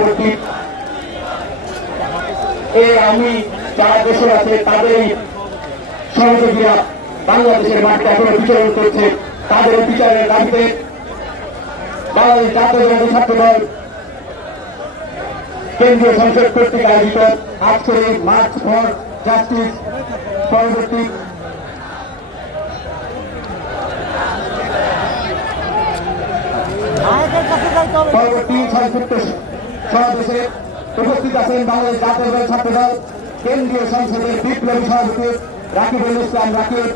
পরবর্তী আমি যারা দেশে আছে তাদের সহযোগীরা বাংলাদেশের মাটিতে এখনো বিচরণ করছে, তাদের বিচারের দাবিতে বাংলাদেশ জাতীয়তাবাদী ছাত্রদল কেন্দ্রীয় সংসদ কর্তৃক আয়োজিত আজকের এই মার্চ ফর জাস্টিস পরবর্তী সংক্ষিপ্ত সমাবেশে উপস্থিত আছেন বাংলাদেশ জাতীয়তাবাদী ছাত্রদল কেন্দ্রীয় সংসদের বিপ্লবী সভাপতি রাকিবুল ইসলাম রাকিব।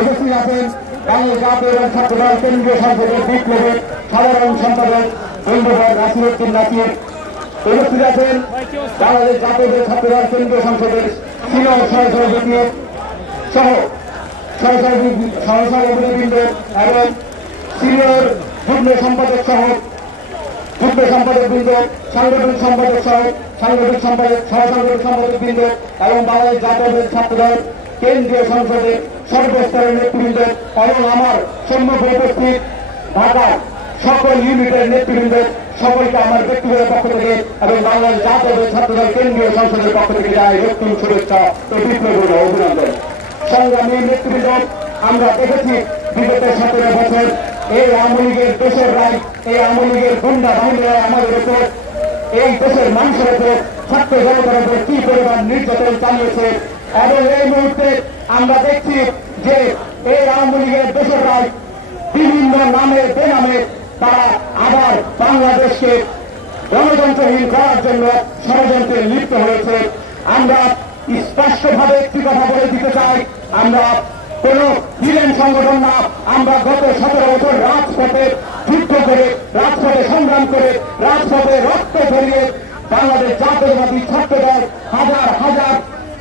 উপস্থিত আছেন বাংলাদেশ জাতীয়তাবাদী ছাত্রদল কেন্দ্রীয় সংসদের বিপ্লবী সাধারণ সম্পাদক বন্ধুবর নাসিরউদ্দিন নাসির। উপস্থিত আছেন বাংলাদেশ জাতীয়তাবাদী ছাত্রদল কেন্দ্রীয় সংসদের সিনিয়র সহসভাপতি সহ সহসভাপতিবৃন্দ এবং সিনিয়র যুগ্ম সম্পাদক সহ যুগ্ম সম্পাদকবৃন্দ, সাংগঠনিক সম্পাদক সহ সাংগঠনিক সম্পাদক সহসাংগঠনিক সম্পাদকবৃন্দ এবং বাংলাদেশ জাতীয়তাবাদী ছাত্রদল কেন্দ্রীয় সংসদের সর্বস্তরের নেতৃবৃন্দ এবং আমার সম্মুখে উপস্থিত ঢাকার সকল ইউনিটের নেতৃবৃন্দ সকলকে আমার ব্যক্তিগত পক্ষ থেকে এবং বাংলাদেশ জাতীয়তাবাদী ছাত্রদল কেন্দ্রীয় সংসদের পক্ষ থেকে জানাই নতুন শুভেচ্ছা ও বিপ্লবী অভিনন্দন। সংগ্রামী নেতৃবৃন্দ, আমরা দেখেছি বিগত 17 বছর এই আওয়ামী লীগের দেশের রায়, এই আওয়ামী লীগের গুন্ডা বাহিনীরা আমাদের উপর, এই দেশের মানুষের উপর, ছাত্র জনতার উপর কি পরিমাণ নির্যাতন চালিয়েছে। এবং এই মুহূর্তে আমরা দেখছি যে এই আওয়ামী লীগের দেশের রায় বিভিন্ন নামে বেনামে তারা আবার বাংলাদেশকে গণতন্ত্রহীন করার জন্য ষড়যন্ত্রে লিপ্ত হয়েছে। আমরা স্পষ্টভাবে একটি কথা বলে দিতে চাই, আমরা কোন ভিলেন সংগঠন না। আমরা গত 17 বছর রাজপথে যুদ্ধ করে, রাজপথে সংগ্রাম করে, রাজপথে রক্ত ঝরিয়ে বাংলাদেশ জাতীয়তাবাদী ছাত্রদল হাজার হাজার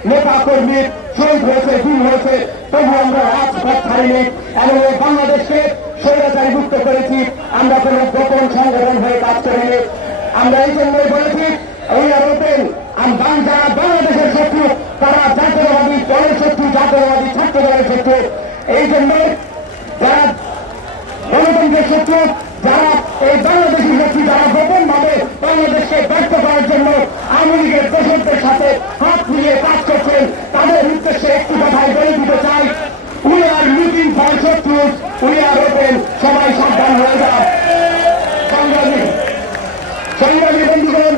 নেতা কর্মী শহীদ হয়েছে, গুম হয়েছে, তবু আমরা রাজপথ ছাড়িনি এবং এই বাংলাদেশকে স্বৈরাচারী মুক্ত করেছি। আমরা কোন গোপন সংগঠন হয়ে কাজ করিনি। আমরা এই জন্যই বলেছি এই আরোপেন যারা বাংলাদেশের শত্রু তারা জাতীয়তাবাদী দলের শত্রু, জাতীয়তাবাদী ছাত্র দলের শত্রু। এই জন্য যারা গণতন্ত্রের শত্রু, যারা এই বাংলাদেশের শত্রু, যারা গোপন ভাবে বাংলাদেশকে ব্যর্থ করার জন্য আওয়ামী লীগের দোষকদের সাথে হাত মিলিয়ে কাজ করছেন, তাদের উদ্দেশ্যে একটি কথাই বলে দিতে চাই, উই আর লুকিং ফর শত্রুস, উই আর ওপেন। সবাই সাবধান হয়ে যান। সংগ্রামী বন্ধুগণ,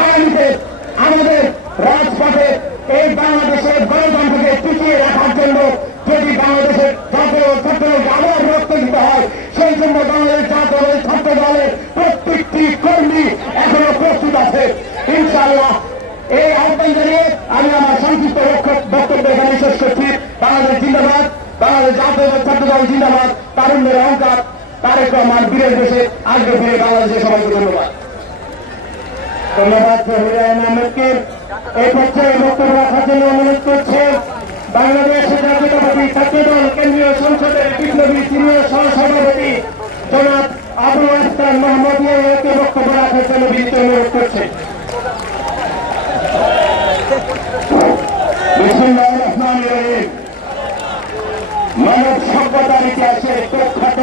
আগামীতে আমাদের রাজপথে এই বাংলাদেশের গণতন্ত্রকে টিকিয়ে রাখার জন্য যদি বাংলাদেশের জাতীয় ছাত্রদলকে আবার রক্ত দিতে হয়, সেই জন্য বাংলাদেশ জাতীয় ছাত্র দলের প্রত্যেকটি কর্মী এখনো প্রস্তুত আছে। ইনশাআল্লাহ এই আহ্বান জানিয়ে আমি আমার সংক্ষিপ্ত বক্তব্য এখানে শেষ করছি। বাংলাদেশ জিন্দাবাদ, বাংলাদেশ জাতীয় ছাত্রদল জিন্দাবাদ, তারুণ্যের অহংকার, তারেক রহমান বীরের দেশে আসবে ফিরে। বাংলাদেশের সবাইকে ধন্যবাদ। ধন্যবাদ জহিরুল আহমেদকে। এই পর্যায়ে বক্তব্য রাখার জন্য অনুরোধ করছে বাংলাদেশ জাতীয়তাবাদী ছাত্রদল কেন্দ্রীয় সংসদের বিপ্লবী সিনিয়র সহসভাপতি জনাব আবুল হাসান মোহাম্মদিয়াকে বক্তব্য রাখার জন্য বিনীত অনুরোধ করছে। বিসমিল্লাহির রহমানির রহিম। মানব সভ্যতার ইতিহাসে প্রখ্যাত